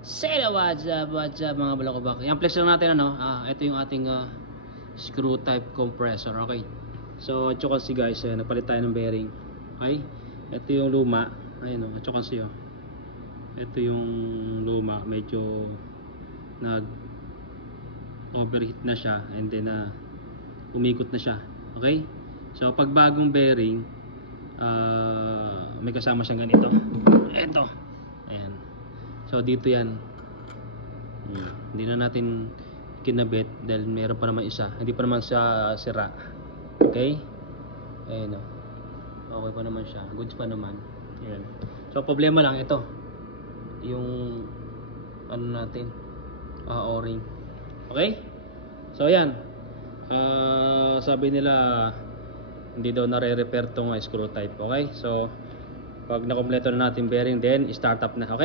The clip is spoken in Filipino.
Say what's up mga balakubak. Yung flex lang natin ano, ito yung ating screw type compressor, okay? So, at kasi guys, napalit tayo ng bearing. Okay? Ito yung luma. Ayun oh, at kasi oh. Ito yung luma, medyo nag overheat na siya and then umikot na siya. Okay? So, pag bagong bearing, may kasama siyang ganito. Ito. Ayan. So dito yan. Hindi na natin kinabit dahil meron pa naman isa. Hindi pa naman siya sira. Okay? Ayan o. Okay pa naman siya. Goods pa naman. Ayan. So problema lang ito. Yung ano natin. O-ring. Okay? So ayan. Sabi nila hindi daw nare-repair tong screw type. Okay? So pag nakompleto na natin bearing then start up na. Okay?